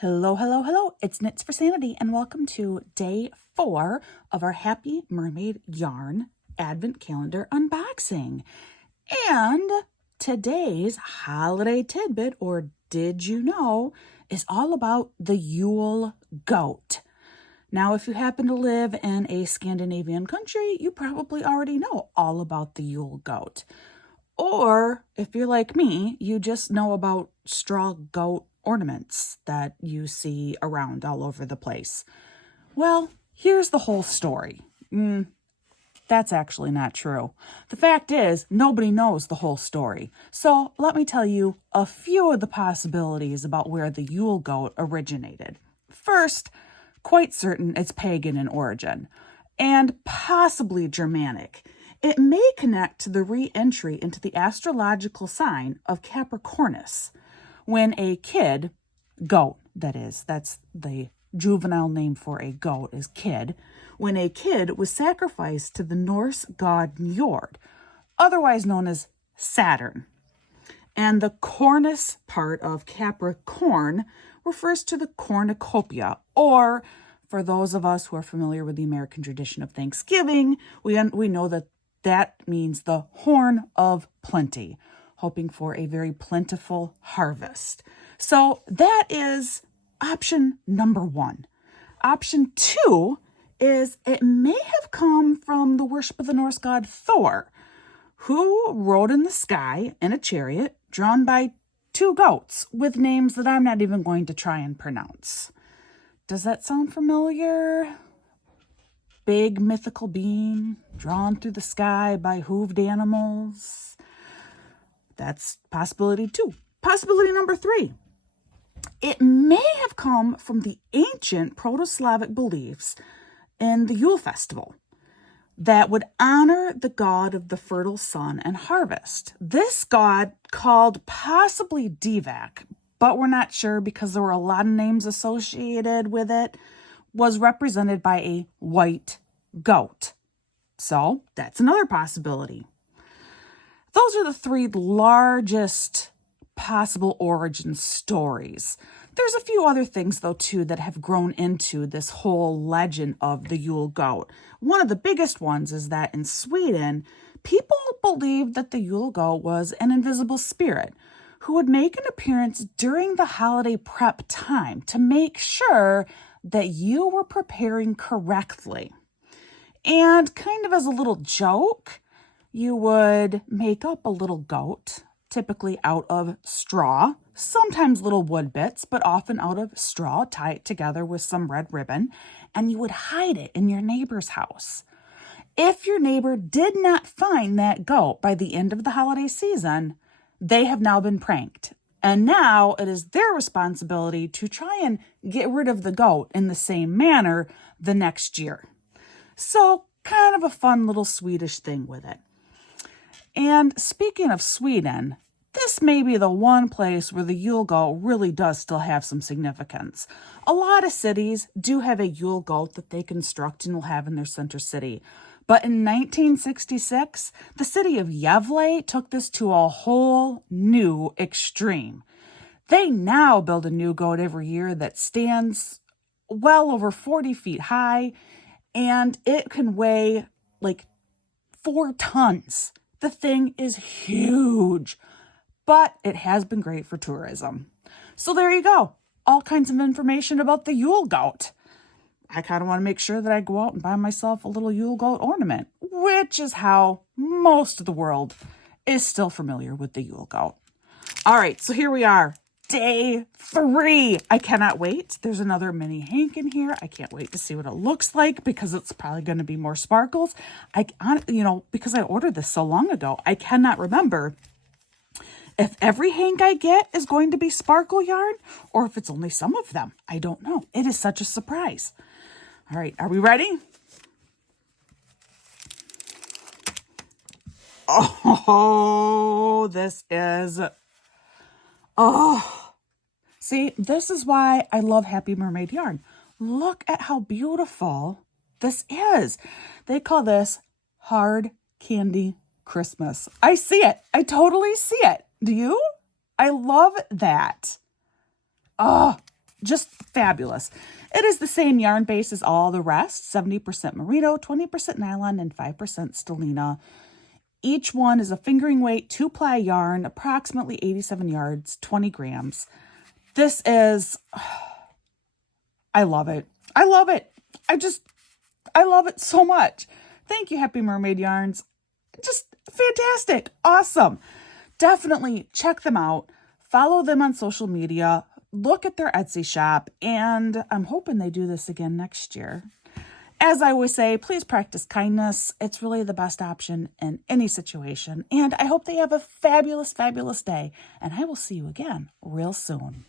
Hello, hello, hello. It's Knits for Sanity, and welcome to day 4 of our Happy Mermaid Yarn Advent Calendar unboxing. And today's holiday tidbit, or did you know, is all about the Yule goat. Now, if you happen to live in a Scandinavian country, you probably already know all about the Yule goat. Or if you're like me, you just know about straw goat ornaments that you see around all over the place. Well, here's the whole story. That's actually not true. The fact is, nobody knows the whole story. So let me tell you a few of the possibilities about where the Yule goat originated. First, quite certain it's pagan in origin, and possibly Germanic. It may connect to the re-entry into the astrological sign of Capricornus, when a kid, goat, that is, that's the juvenile name for a goat is kid, when a kid was sacrificed to the Norse god Njord, otherwise known as Saturn. And the cornus part of Capricorn refers to the cornucopia, or for those of us who are familiar with the American tradition of Thanksgiving, we know that means the horn of plenty, hoping for a very plentiful harvest. So that is option number 1. Option 2 is it may have come from the worship of the Norse god Thor, who rode in the sky in a chariot drawn by 2 goats with names that I'm not even going to try and pronounce. Does that sound familiar? Big mythical being drawn through the sky by hooved animals. That's possibility 2. Possibility number 3. It may have come from the ancient Proto-Slavic beliefs in the Yule festival that would honor the god of the fertile sun and harvest. This god, called possibly Divac, but we're not sure because there were a lot of names associated with it, was represented by a white goat. So that's another possibility. Those are the 3 largest possible origin stories. There's a few other things, though, too, that have grown into this whole legend of the Yule goat. One of the biggest ones is that in Sweden, people believed that the Yule goat was an invisible spirit who would make an appearance during the holiday prep time to make sure that you were preparing correctly. And kind of as a little joke, you would make up a little goat, typically out of straw, sometimes little wood bits, but often out of straw, tie it together with some red ribbon, and you would hide it in your neighbor's house. If your neighbor did not find that goat by the end of the holiday season, they have now been pranked. And now it is their responsibility to try and get rid of the goat in the same manner the next year. So kind of a fun little Swedish thing with it. And speaking of Sweden, this may be the one place where the Yule goat really does still have some significance. A lot of cities do have a Yule goat that they construct and will have in their center city. But in 1966, the city of Yevle took this to a whole new extreme. They now build a new goat every year that stands well over 40 feet high, and it can weigh like 4 tons. The thing is huge, but it has been great for tourism. So there you go. All kinds of information about the Yule goat. I kind of want to make sure that I go out and buy myself a little Yule goat ornament, which is how most of the world is still familiar with the Yule goat. All right, so here we are. Day 3. I cannot wait. There's another mini hank in here. I can't wait to see what it looks like because it's probably going to be more sparkles. Because I ordered this so long ago, I cannot remember if every hank I get is going to be sparkle yarn or if it's only some of them. I don't know. It is such a surprise. All right, are we ready? Oh, this is... Oh, see, this is why I love Happy Mermaid yarn. Look at how beautiful this is. They call this hard candy Christmas. I see it. I totally see it. Do you? I love that. Oh, just fabulous. It is the same yarn base as all the rest, 70% merino, 20% nylon, and 5% stellina. Each one is a fingering weight, 2-ply yarn, approximately 87 yards, 20 grams. This is, I love it. I love it. I love it so much. Thank you, Happy Mermaid Yarns. Just fantastic. Awesome. Definitely check them out. Follow them on social media. Look at their Etsy shop. And I'm hoping they do this again next year. As I always say, please practice kindness. It's really the best option in any situation. And I hope they have a fabulous, fabulous day. And I will see you again real soon.